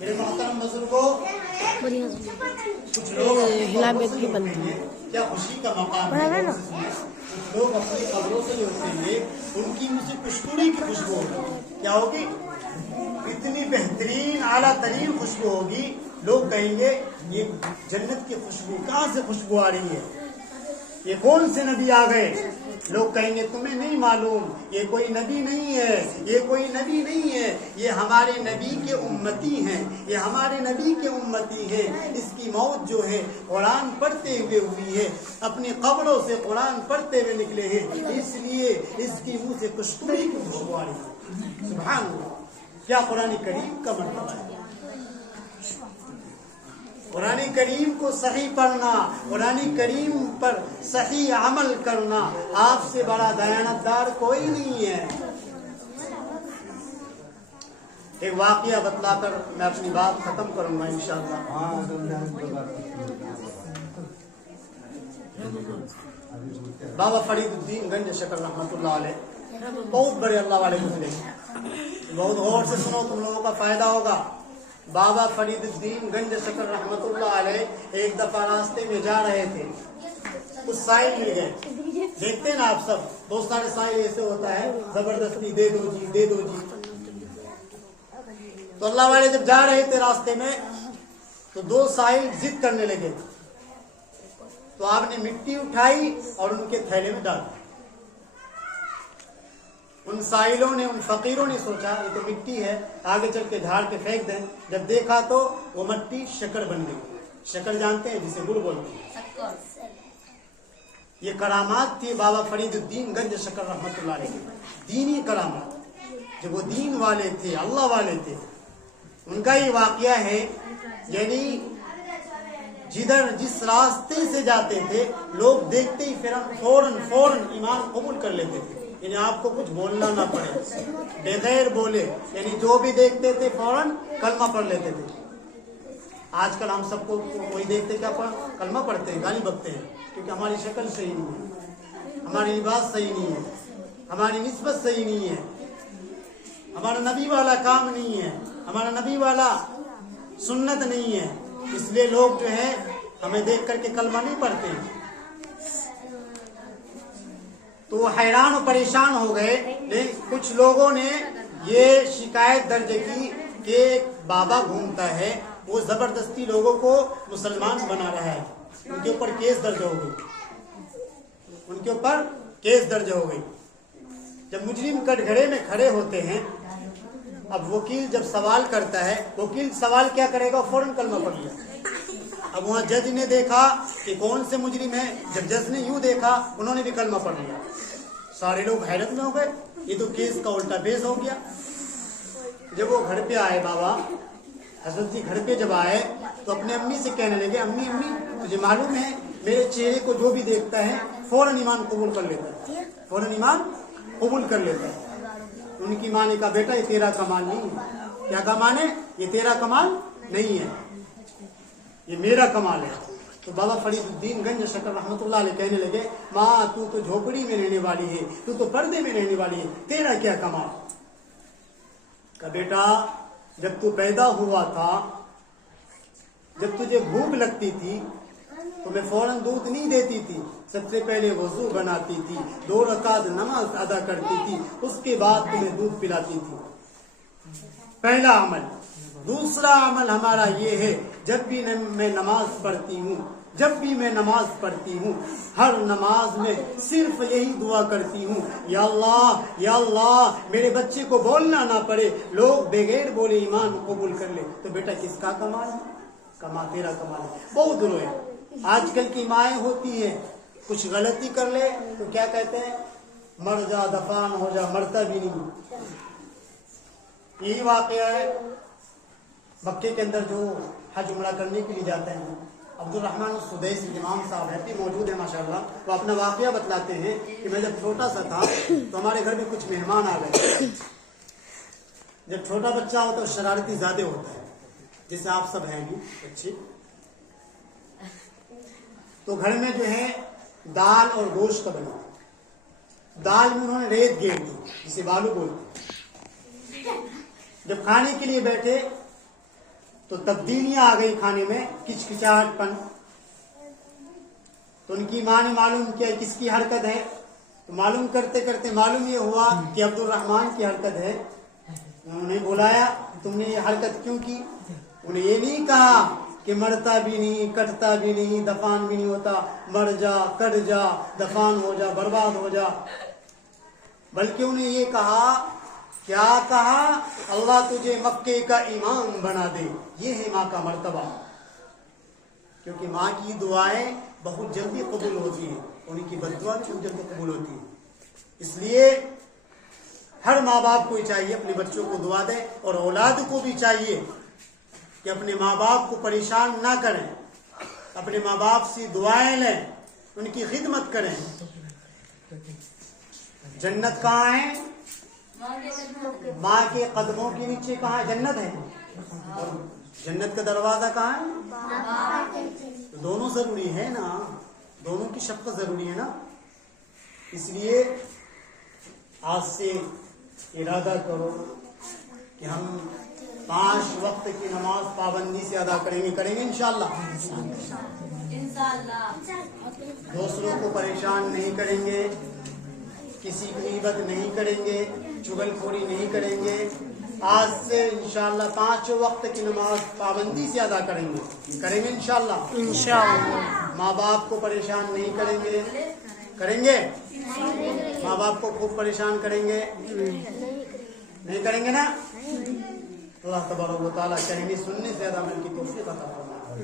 میرے محترم بزرگوں، کچھ لوگ کیا خوشی کا مقام ہے، کچھ لوگ اپنی قبروں سے جو اٹھیں گے ان کی مجھ سے کشکوڑی کی خوشبو ہوگی. کیا ہوگی؟ اتنی بہترین اعلیٰ ترین خوشبو ہوگی. لوگ کہیں گے یہ جنت کی خوشبو کہاں سے خوشبو آ رہی ہے، یہ کون سے نبی آ گئے؟ لوگ کہیں گے تمہیں نہیں معلوم، یہ کوئی نبی نہیں ہے، یہ کوئی نبی نہیں ہے، یہ ہمارے نبی کے امتی ہیں، یہ ہمارے نبی کے امتی ہیں. اس کی موت جو ہے قرآن پڑھتے ہوئے ہوئی ہے، اپنی قبروں سے قرآن پڑھتے ہوئے نکلے ہیں، اس لیے اس کی منہ سے کشکوڑی کی خوشبو آ رہی ہے. سبحان اللہ، کیا قرآن کریم کا مرتبہ ہے. قرآن کریم کو صحیح پڑھنا، قرآن کریم پر صحیح عمل کرنا، آپ سے بڑا دیانتدار کوئی نہیں ہے. ایک واقعہ بتلا کر میں اپنی بات ختم کروں گا انشاءاللہ. بابا فرید الدین گنج شکر رحمۃ اللہ علیہ بہت بڑے اللہ والے گزرے، بہت غور سے سنو، تم لوگوں کا فائدہ ہوگا. بابا فرید الدین گنج شکر رحمۃ اللہ علیہ ایک دفعہ راستے میں جا رہے تھے، کچھ سائل مل گئے. دیکھتے نا آپ سب، بہت سارے سائل ایسے ہوتا ہے زبردستی دے دو جی دے دو جی. تو اللہ والے جب جا رہے تھے راستے میں تو دو سائل ضد کرنے لگے، تو آپ نے مٹی اٹھائی اور ان کے تھیلے میں ڈال دی. ان سائلوں نے، ان فقیروں نے سوچا یہ تو مٹی ہے، آگے چل کے جھاڑ کے پھینک دیں. جب دیکھا تو وہ مٹی شکر بن گئی. شکر جانتے ہیں جسے گڑ بولتے ہیں. یہ کرامات تھی بابا فرید الدین گنج شکر رحمۃ اللہ علیہ کی، دینی کرامات. جب وہ دین والے تھے، اللہ والے تھے، ان کا یہ واقعہ ہے. یعنی جس راستے سے جاتے تھے لوگ دیکھتے ہی فوراً ایمان قبول کر لیتے تھے. یعنی آپ کو کچھ بولنا نہ پڑے، بغیر بولے، یعنی جو بھی دیکھتے تھے فوراً کلمہ پڑھ لیتے تھے. آج کل ہم سب کو کوئی دیکھتے کیا کلمہ پڑھتے ہیں، گالی بکتے ہیں، کیونکہ ہماری شکل صحیح نہیں ہے، ہماری لباس صحیح نہیں ہے، ہماری نسبت صحیح نہیں ہے، ہمارا نبی والا کام نہیں ہے، ہمارا نبی والا سنت نہیں ہے. اس لیے لوگ جو ہے ہمیں دیکھ کر کے کلمہ نہیں پڑھتے. تو وہ حیران و پریشان ہو گئے. لیکن کچھ لوگوں نے یہ شکایت درج کی کہ ایک بابا گھومتا ہے، وہ زبردستی لوگوں کو مسلمان بنا رہا ہے. ان کے اوپر کیس درج ہو گئی، ان کے اوپر کیس درج ہو گئی. جب مجرم کٹ گھڑے میں کھڑے ہوتے ہیں، اب وکیل جب سوال کرتا ہے، وکیل سوال کیا کرے گا؟ فوراً کلمہ پڑھ لیا. اب وہاں جج نے دیکھا کہ کون سے مجرم ہے، جب جج نے یوں دیکھا انہوں نے بھی کلمہ پڑھ لیا. سارے لوگ حیرت میں ہو گئے، یہ تو کیس کا الٹا بیس ہو گیا. جب وہ گھر پہ آئے، بابا حضرت جی گھر پہ جب آئے تو اپنے امی سے کہنے لگے، امی مجھے معلوم ہے میرے چہرے کو جو بھی دیکھتا ہے فوراً ایمان قبول کر لیتا ہے، فوراً ایمان قبول کر لیتا ہے. ان کی ماں نے کہا بیٹا یہ تیرا کمال نہیں ہے. کیا کمال ہے؟ یہ تیرا کمال نہیں ہے، یہ میرا کمال ہے. تو بابا فرید الدین گنج شکر رحمۃ اللہ علیہ کہنے لگے، ماں تو جھوپڑی میں رہنے والی ہے، تو پردے میں رہنے والی ہے، تیرا کیا کمال؟ کہ بیٹا جب تو پیدا ہوا تھا، جب تجھے بھوک لگتی تھی تو میں فوراً دودھ نہیں دیتی تھی، سب سے پہلے وضو بناتی تھی، 2 رکعت نماز ادا کرتی تھی، اس کے بعد تمہیں دودھ پلاتی تھی. پہلا عمل. دوسرا عمل ہمارا یہ ہے، جب بھی میں نماز پڑھتی ہوں، جب بھی میں نماز پڑھتی ہوں، ہر نماز میں صرف یہی دعا کرتی ہوں، یا اللہ میرے بچے کو بولنا نہ پڑے، لوگ بغیر بولے ایمان قبول کر لے. تو بیٹا کس کا کمال ہے؟ کمال تیرا کمال ہے. بہت روئے. آج کل کی مائیں ہوتی ہیں، کچھ غلطی کر لے تو کیا کہتے ہیں؟ مر جا، دفان ہو جا، مرتا بھی نہیں. یہی واقعہ ہے مکے کے اندر جو حج عمرہ کرنے کے لیے جاتے ہیں. عبد الرحمن السدیس امام صاحب ہے، موجود ہے ماشاءاللہ. وہ اپنا واقعہ بتلاتے ہیں کہ میں جب چھوٹا سا تھا تو ہمارے گھر میں کچھ مہمان آ گئے. جب چھوٹا بچہ ہوتا ہے شرارتی زیادہ ہوتا ہے، جیسے آپ سب ہیں بچے. تو گھر میں جو ہے دال اور گوشت کا بنا. دال میں انہوں نے ریت گیر دی، جسے بالو بولتے. جب کھانے کے لیے بیٹھے تو تبدیلیاں آ گئی کھانے میں، کچکچاہٹ پن. تو ان کی ماں نے معلوم کیا کس کی حرکت ہے، تو معلوم کرتے کرتے معلوم یہ ہوا کہ عبد الرحمن کی حرکت ہے. انہوں نے بلایا تم نے یہ حرکت کیوں کی؟ انہیں یہ نہیں کہا کہ مرتا بھی نہیں، کٹتا بھی نہیں، دفان بھی نہیں ہوتا، مر جا، کٹ جا، دفان ہو جا، برباد ہو جا، بلکہ انہیں یہ کہا، کیا کہا؟ اللہ تجھے مکے کا امام بنا دے. یہ ہے ماں کا مرتبہ، کیونکہ ماں کی دعائیں بہت جلدی قبول ہوتی ہیں، ان کی بد دعا بھی بہت جلدی قبول ہوتی ہے. اس لیے ہر ماں باپ کو ہی چاہیے اپنے بچوں کو دعا دے، اور اولاد کو بھی چاہیے کہ اپنے ماں باپ کو پریشان نہ کریں، اپنے ماں باپ سے دعائیں لیں، ان کی خدمت کریں. جنت کہاں ہے؟ ماں کے قدموں کے نیچے. کہاں جنت ہے؟ اور جنت کا دروازہ کہاں ہے؟ دونوں ضروری ہے نا، دونوں کی شفقت ضروری ہے نا. اس لیے آج سے ارادہ کرو کہ ہم 5 وقت کی نماز پابندی سے ادا کریں گے انشاءاللہ. دوسروں کو پریشان نہیں کریں گے، کسی کی غیبت نہیں کریں گے، چغل خوری نہیں کریں گے. آج سے انشاءاللہ 5 وقت کی نماز پابندی سے ادا کریں گے انشاءاللہ. ماں باپ کو پریشان نہیں کریں گے، کریں گے؟ ماں باپ کو خوب پریشان کریں گے؟ نہیں کریں گے نا. اللہ تبارک و تعالیٰ کہنے سننے سے زیادہ عمل کی توفیق عطا فرمائے.